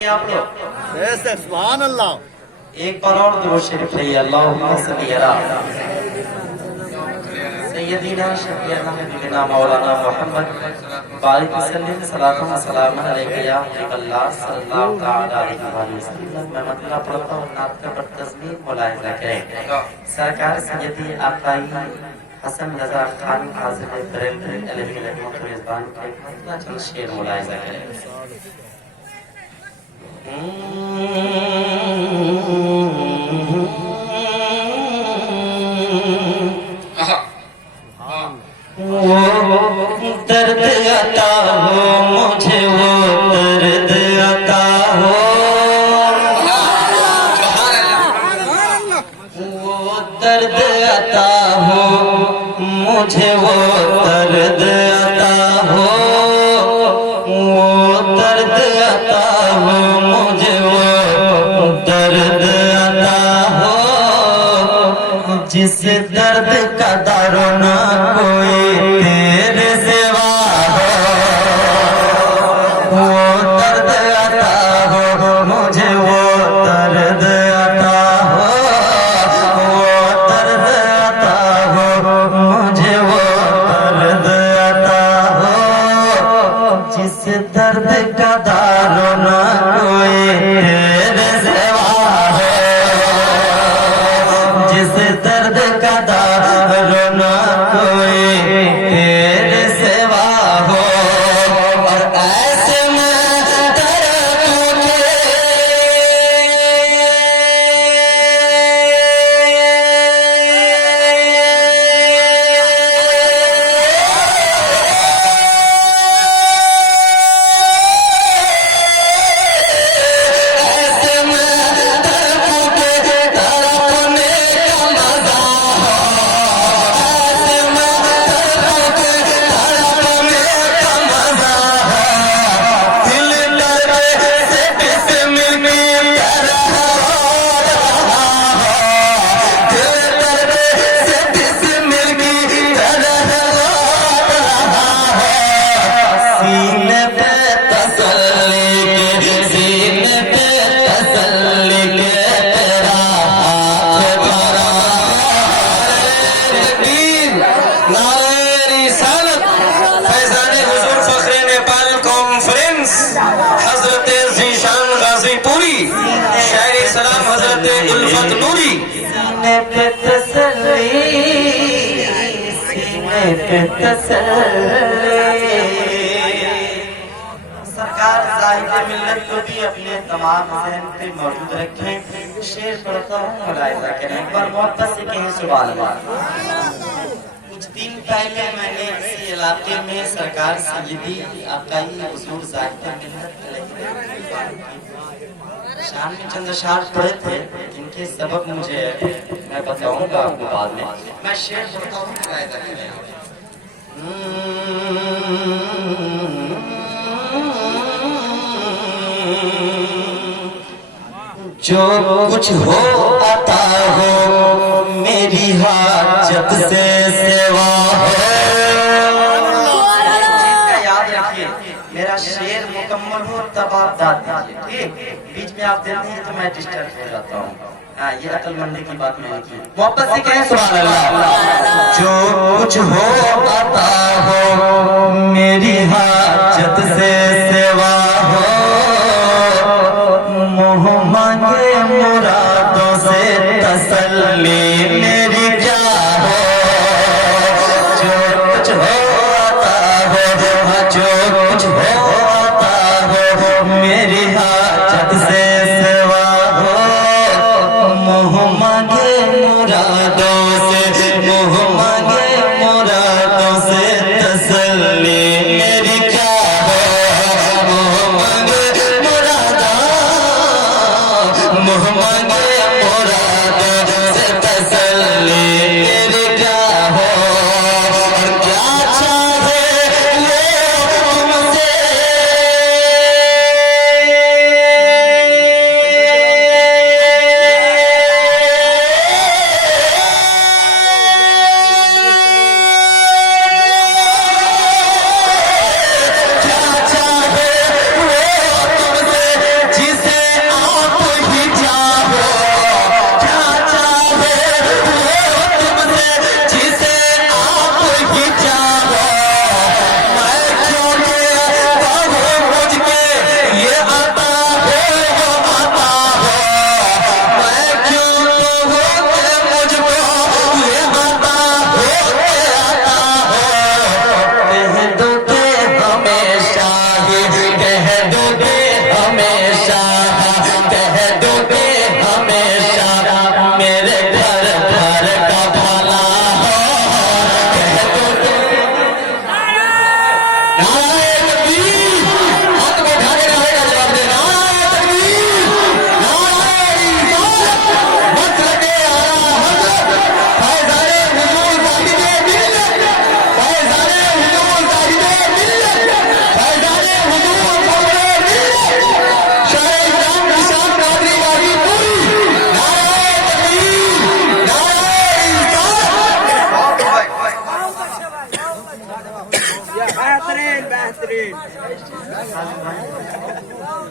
आप लोग ऐसे सुभान अल्लाह। एक बार और दुरूद शरीफ है अल्लाहुम्मा सल्ली अला सय्यदिना शफीअना नबीना मौलाना मुहम्मद बारिक वसल्लम सलातु व सलाम अलैका या अल्लाह सल्लल्लाहु तआला अलैहि वसल्लम। मैं मतलब पढ़ता हूं नात का पर तस्मीर मुलाहिजा करें। सरकार सय्यदी आकाई हसन रजा खान हाजिर बरेलवी अलैहि रहमत व रिजवान के मतलब चंद शेर मुलाहिजा करें। वो दर्द आता हो मुझे, वो दर्द आता हो, वो दर्द आता हो मुझे, वो दर्द आता हो, वो दर्द आता हो मुझे, वो दर्द आता हो, जिस दर्द का दारो ना कोई तेरे सिवा हो, वो दर्द आता हो मुझे, वो दर्द आता हो, वो दर्द आता हो मुझे, वो दर्द आता हो, जिस दर्द का दारो ना कोई तेरे सिवा हो, जिस दर्द का दारो ना कोई तेरे सिवा हो। और ऐसे में तड़पूंगे सरकार साहिब मिल्लत को भी अपने तमाम जहन पे मौजूद रखें। शेर पढ़ता हूँ मुलाहिजा करें। एक बार मोहब्बत से कहें सुभान अल्लाह। कुछ दिन पहले मैंने इसी इलाके में सरकार सय्यदी आकाई हुजूर साहिब मिल्लत शान में चंद अशार पढ़े थे, जिनके सबब मुझे मैं बताऊंगा आपको बाद में। मैं शेर पढ़ता हूँ मुलाहिजा करें। जो कुछ हो आता हो मेरी हाजत से सेवा हो। याद रखिए, मेरा शेर मुकम्मल हो तब आप दाद दीजिए, ठीक? बीच में आप देते हैं तो मैं डिस्टर्ब हो जाता हूँ। हाँ, ये अक्लमंदी की बात मैंने की। मोहब्बत से कहें सुभान अल्लाह। जो कुछ हो आता हो मेरी हाजत से सेवा हो, मोह मांगे मुरादों से तसल्ली मेरी क्या हो। जो कुछ हो आता हो, जो कुछ हो आता हो मेरी हाजत से सेवा हो, मोह मांगे मुरादों से, मोह मांगे मुरादों से तसल्ली मेरी क्या हो। मोह मांगे मुरादों, मोह मांगे मुरादों से तसल्ली मेरी क्या हो। और क्या चाहे वो तुमसे, क्या चाहे वो तुमसे, जिस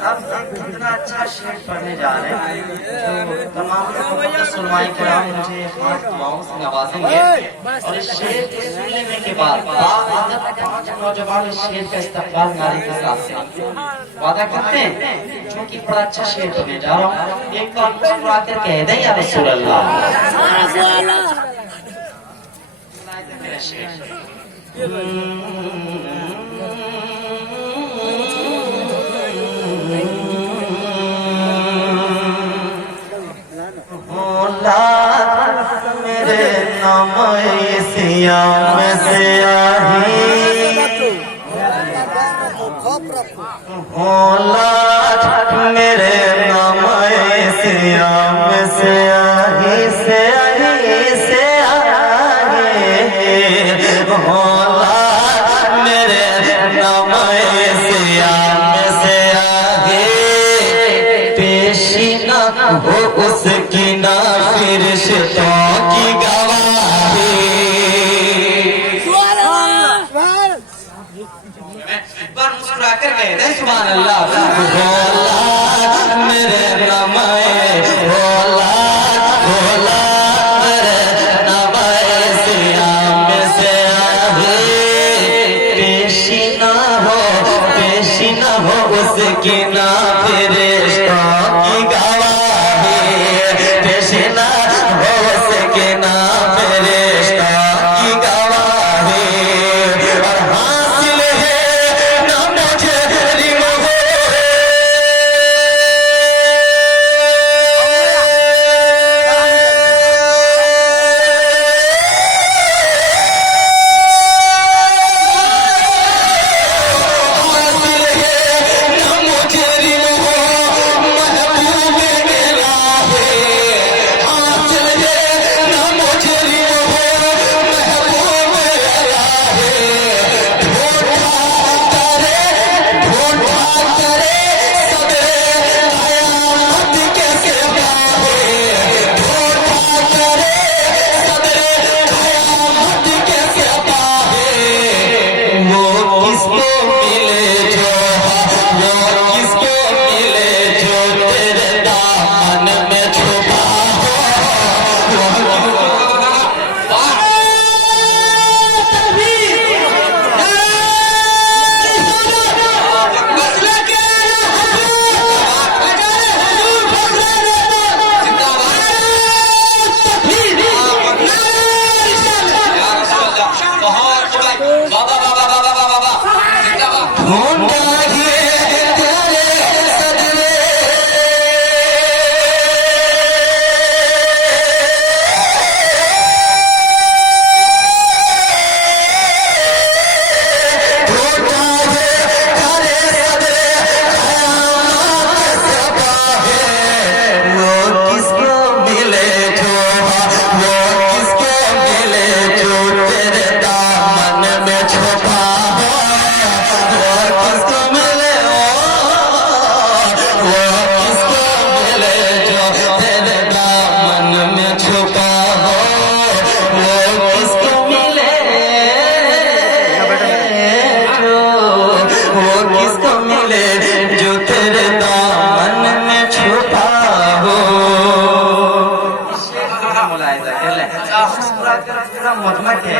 अब कितना अच्छा शेर पढ़ने जा रहे हैं तो तमाम सुनवाई कराम मुझे हाथ दुआओं से नवाजेंगे और इस शेर के सुनने के बाद 5 नौजवान इस शेर का इस्तकबाल नारे के साथ से वादा करते हैं क्योंकि बड़ा अच्छा शेर पढ़ने जा रहा हूँ। एक तो मुस्कुरा कर कह दें या रसूल अल्लाह। मेरे नाम सियाम से आही होला मेरे नाम सियाम से आही से आही से आही होला मेरे नाम सियाम से आही पेशी ना हो उसकी ना फिर शितों की गवाही। बार मुस्कुरा कर गए थे सुभान अल्लाह। होला मेरे नमाए होला होला मेरे नमाए सियाम से आही पेशी ना हो उसकी ना फिर शितों की गवाही। पेशी ना हो उसकी ना फिर शितों की गवाही। और हासिल है ना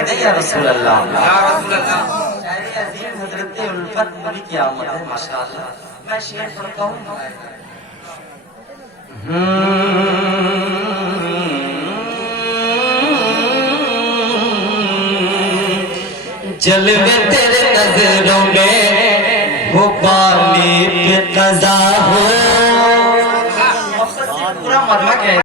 मुझे या रसूल अल्लाह शायरी अजीम हजरत उल्फत नबी की आमद है माशाअल्लाह। मैं शेर पढ़ता हूँ। जलवे तेरे नजरों में हो पानी पे कज़ा हो पूरा मरमा